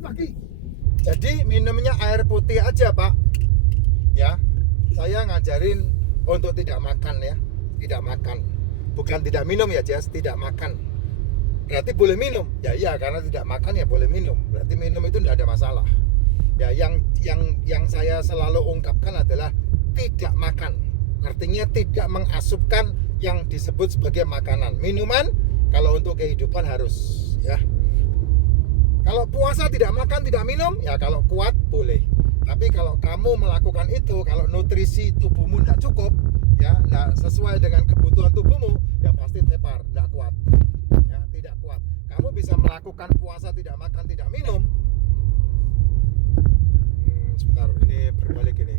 pagi. Jadi minumnya air putih aja, Pak. Ya, saya ngajarin untuk tidak makan ya, tidak makan. Bukan tidak minum ya, Jas, tidak makan. Berarti boleh minum. Ya iya, karena tidak makan ya boleh minum. Berarti minum itu tidak ada masalah. Ya, yang saya selalu ungkapkan adalah tidak makan. Artinya tidak mengasupkan yang disebut sebagai makanan. Minuman kalau untuk kehidupan harus ya. Kalau puasa tidak makan, tidak minum, ya kalau kuat boleh. Tapi kalau kamu melakukan itu, kalau nutrisi tubuhmu tidak cukup, ya tidak sesuai dengan kebutuhan tubuhmu, ya pasti tepar, tidak kuat. Ya, tidak kuat. Kamu bisa melakukan puasa tidak makan, tidak minum. Sebentar, ini berbalik ini.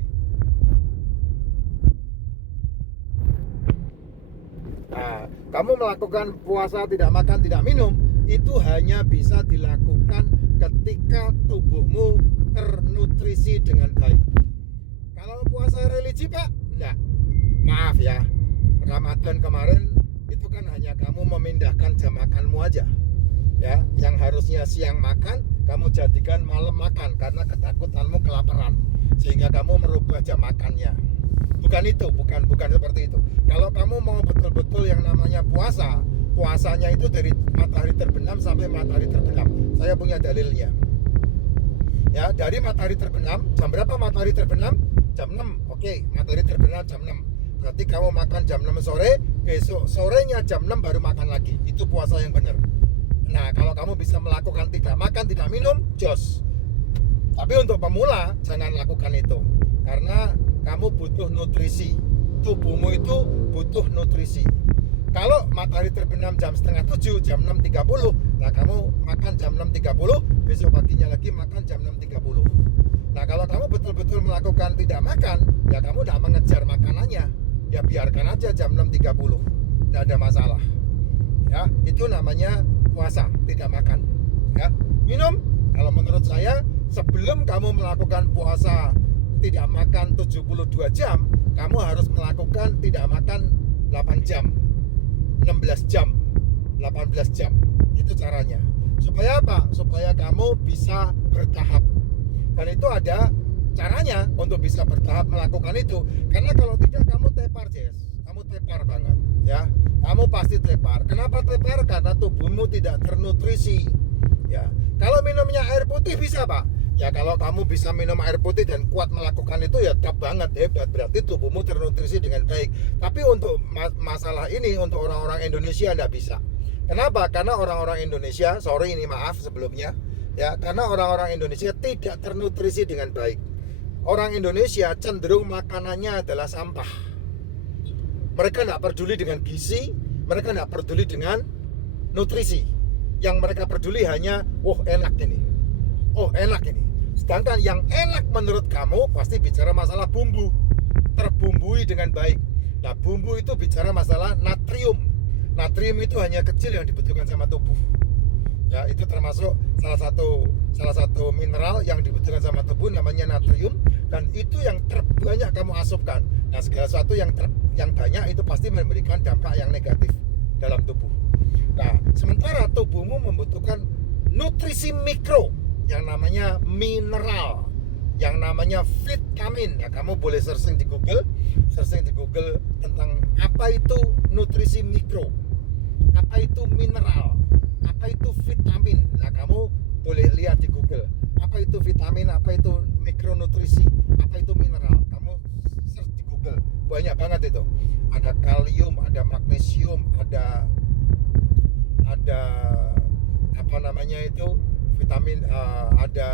Nah, kamu melakukan puasa tidak makan, tidak minum, itu hanya bisa dilakukan ketika tubuhmu ternutrisi dengan baik. Kalau puasa religi, Pak, enggak. Maaf ya, Ramadan kemarin itu kan hanya kamu memindahkan jam makanmu aja. Ya, yang harusnya siang makan, kamu jadikan malam makan karena ketakutanmu kelaparan, sehingga kamu merubah jam makannya. Bukan itu, bukan seperti itu. Kalau kamu mau betul-betul yang namanya puasa, puasanya itu dari matahari terbenam sampai matahari terbenam. Saya punya dalilnya. Ya, dari matahari terbenam, jam berapa matahari terbenam? Jam 6. Oke, matahari terbenam jam 6. Berarti kamu makan jam 6 sore, besok sorenya jam 6 baru makan lagi. Itu puasa yang benar. Nah, kalau kamu bisa melakukan tidak makan, tidak minum, jos. Tapi untuk pemula, jangan lakukan itu. Karena kamu butuh nutrisi. Tubuhmu itu butuh nutrisi. Kalau matahari terbenam jam setengah 7, jam 6.30, nah kamu makan jam 6.30, besok paginya lagi makan jam 6.30. Nah, kalau kamu betul-betul melakukan tidak makan, ya kamu tidak mengejar makanannya. Ya biarkan aja jam 6.30. Tidak ada masalah. Ya, itu namanya puasa, tidak makan. Ya, minum, kalau menurut saya, sebelum kamu melakukan puasa tidak makan 72 jam, kamu harus melakukan tidak makan 8 jam, 16 jam, 18 jam. Itu caranya. Supaya apa? Supaya kamu bisa bertahap. Dan itu ada caranya untuk bisa bertahap melakukan itu. Karena kalau tidak, kamu tepar, Jess. Kamu tepar banget, ya. Kamu pasti tepar. Kenapa tepar? Karena tubuhmu tidak ternutrisi. Ya. Kalau minumnya air putih bisa, Pak. Ya, kalau kamu bisa minum air putih dan kuat melakukan itu, ya top banget, hebat. Berarti tubuhmu ternutrisi dengan baik. Tapi untuk masalah ini, untuk orang-orang Indonesia tidak bisa. Kenapa? Karena orang-orang Indonesia, sorry ini maaf sebelumnya, ya, karena orang-orang Indonesia tidak ternutrisi dengan baik. Orang Indonesia cenderung makanannya adalah sampah. Mereka tidak peduli dengan gizi, mereka tidak peduli dengan nutrisi. Yang mereka peduli hanya, oh enak ini, oh enak ini. Sedangkan yang enak menurut kamu pasti bicara masalah bumbu, terbumbui dengan baik. Nah, bumbu itu bicara masalah natrium. Natrium itu hanya kecil yang dibutuhkan sama tubuh. Ya, itu termasuk salah satu mineral yang dibutuhkan sama tubuh, namanya natrium, dan itu yang terbanyak kamu asupkan. Nah, segala sesuatu yang banyak itu pasti memberikan dampak yang negatif dalam tubuh. Nah, sementara tubuhmu membutuhkan nutrisi mikro yang namanya mineral, yang namanya vitamin. Nah, kamu boleh searching di Google tentang apa itu nutrisi mikro, apa itu mineral, apa itu vitamin. Nah, kamu boleh lihat di Google apa itu vitamin, apa itu mikronutrisi, apa itu mineral. Kamu search di Google, banyak banget itu. Ada kalium, ada magnesium, ada apa namanya itu vitamin, ada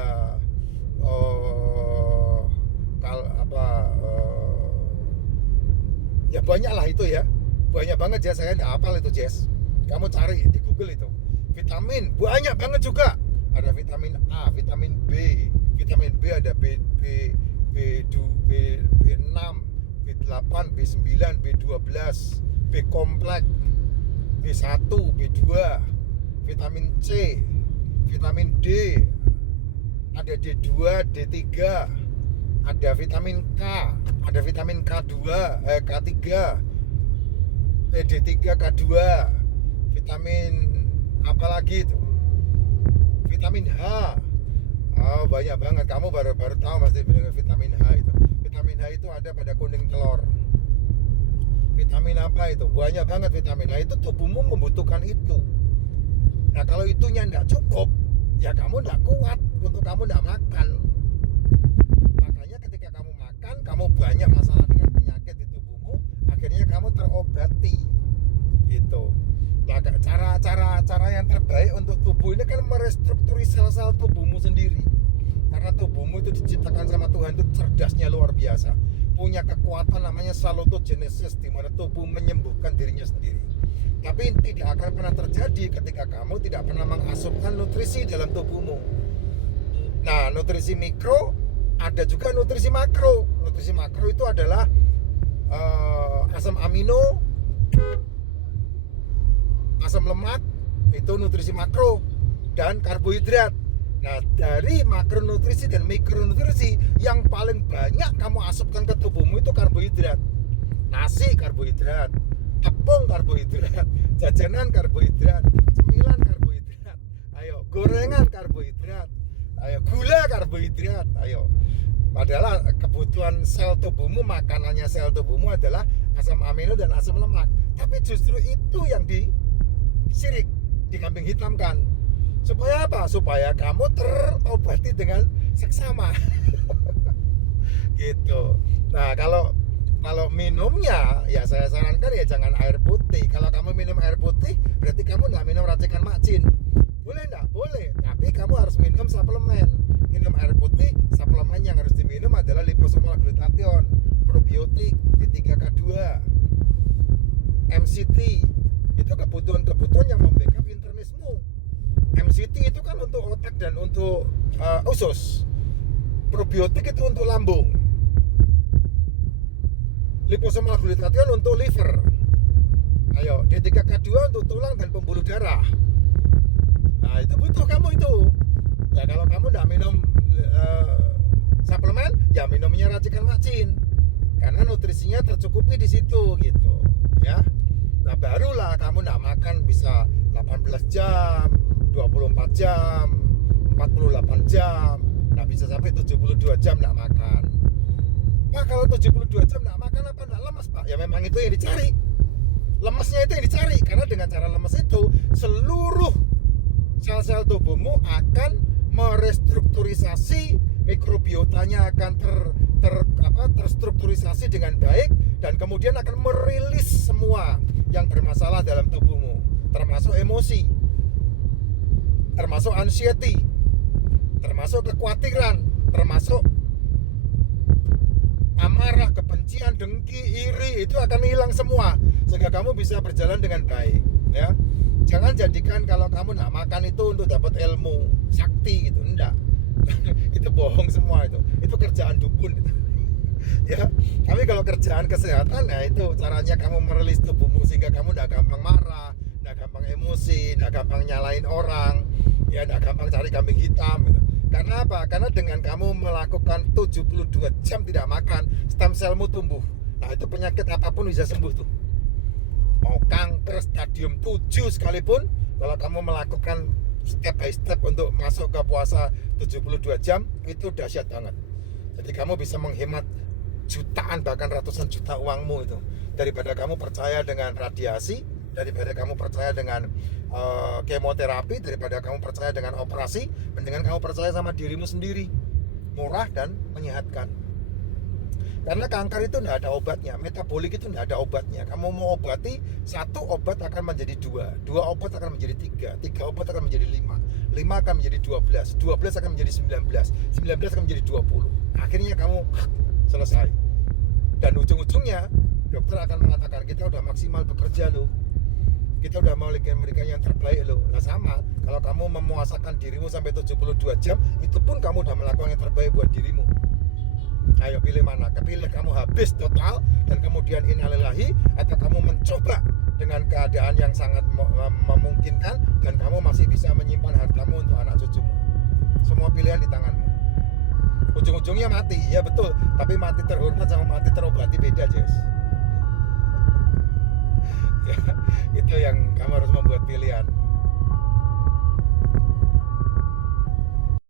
ya banyak lah itu ya, banyak banget ya. Saya nggak hafal itu, Jess. Kamu cari di Google itu vitamin banyak banget juga. Ada vitamin A, vitamin B ada B6, B8, B9, B12, B kompleks, B1, B2, vitamin C, vitamin D, ada D2, D3, ada vitamin K, ada vitamin K2, K3, D3, K2, vitamin apa lagi itu? Vitamin H, Oh, banyak banget. Kamu baru tahu pasti dengan vitamin H itu. Vitamin H itu ada pada kuning telur. Vitamin apa itu? Banyak banget vitamin H itu, tubuhmu membutuhkan itu. Nah, kalau itunya enggak cukup, ya kamu enggak kuat untuk kamu enggak makan. Makanya ketika kamu makan, kamu banyak masalah dengan penyakit di tubuhmu, akhirnya kamu terobati. Gitu. Nah, cara yang terbaik untuk tubuh ini kan merestrukturisasi sel-sel tubuhmu sendiri. Karena tubuhmu itu diciptakan sama Tuhan itu cerdasnya luar biasa. Punya kekuatan namanya salutogenesis, di mana tubuh menyembuhkan dirinya sendiri. Tapi tidak akan pernah terjadi ketika kamu tidak pernah mengasupkan nutrisi dalam tubuhmu. Nah, nutrisi mikro ada juga nutrisi makro. Nutrisi makro itu adalah asam amino, asam lemak, itu nutrisi makro, dan karbohidrat. Nah, dari makronutrisi dan mikronutrisi yang paling banyak kamu asupkan ke tubuhmu itu karbohidrat. Nasi karbohidrat, tepung karbohidrat, jajanan karbohidrat, cemilan karbohidrat, ayo gorengan karbohidrat, ayo gula karbohidrat, ayo. Padahal kebutuhan sel tubuhmu, makanannya sel tubuhmu adalah asam amino dan asam lemak. Tapi justru itu yang disirik, dikambing hitamkan. Supaya apa? Supaya kamu terobati dengan seksama. Gitu. Nah, kalau minumnya, ya saya sarankan ya jangan air putih. Kalau kamu minum air putih, berarti kamu nggak minum racikan macin. Boleh nggak? Boleh. Tapi kamu harus minum suplemen. Minum air putih, suplemen yang harus diminum adalah liposomal glutathione, probiotik, D3K2, MCT. Itu kebutuhan yang membackup internismu. MCT itu kan untuk otak dan untuk usus. Probiotik itu untuk lambung. Liposomal glutathione untuk liver. Ayo, D3K2 untuk tulang dan pembuluh darah. Nah, itu butuh kamu itu. Ya, kalau kamu tidak minum suplemen, ya minumnya racikan macin. Karena nutrisinya tercukupi di situ gitu, ya. Nah, barulah kamu tidak makan bisa 18 jam, 24 jam, 48 jam, nggak bisa sampai 72 jam nggak makan. Pak, kalau 72 jam nggak makan apa nggak lemas, Pak? Ya memang itu yang dicari. Lemesnya itu yang dicari, karena dengan cara lemes itu seluruh sel-sel tubuhmu akan merestrukturisasi, mikrobiotanya akan terstrukturisasi dengan baik, dan kemudian akan merilis semua yang bermasalah dalam tubuhmu, termasuk emosi, termasuk anxiety, termasuk kekhawatiran, termasuk amarah, kebencian, dengki, iri, itu akan hilang semua sehingga kamu bisa berjalan dengan baik, ya. Jangan jadikan kalau kamu nggak makan itu untuk dapat ilmu sakti gitu, enggak. Itu bohong semua itu kerjaan dukun itu. Ya, tapi kalau kerjaan kesehatan, ya itu caranya kamu merilis tubuhmu sehingga kamu nggak gampang marah, nggak gampang emosi, nggak gampang nyalain orang, ya nggak gampang cari kambing hitam gitu. Karena apa? Karena dengan kamu melakukan 72 jam tidak makan, stem selmu tumbuh. Nah, itu penyakit apapun bisa sembuh tuh. Mau kanker stadium 7 sekalipun, kalau kamu melakukan step by step untuk masuk ke puasa 72 jam, itu dahsyat banget. Jadi kamu bisa menghemat jutaan, bahkan ratusan juta uangmu itu, daripada kamu percaya dengan radiasi, daripada kamu percaya dengan kemoterapi, daripada kamu percaya dengan operasi. Mendingan kamu percaya sama dirimu sendiri, murah dan menyehatkan. Karena kanker itu tidak ada obatnya, metabolik itu tidak ada obatnya. Kamu mau obati, satu obat akan menjadi dua obat akan menjadi tiga obat akan menjadi 5 akan menjadi 12 akan menjadi 19 akan menjadi 20. Akhirnya kamu selesai. Dan ujung-ujungnya dokter akan mengatakan, kita udah maksimal bekerja loh, kita udah memberikan yang terbaik loh. Nah, sama, kalau kamu memuasakan dirimu sampai 72 jam, itu pun kamu udah melakukan yang terbaik buat dirimu. Ayo pilih mana? Kepilih kamu habis total dan kemudian innalillahi, atau kamu mencoba dengan keadaan yang sangat memungkinkan dan kamu masih bisa menyimpan hartamu untuk anak cucumu. Semua pilihan di tanganmu. Ujung-ujungnya mati, ya betul. Tapi mati terhormat sama mati terobati beda, Jess. Ya, itu yang kamu harus membuat pilihan.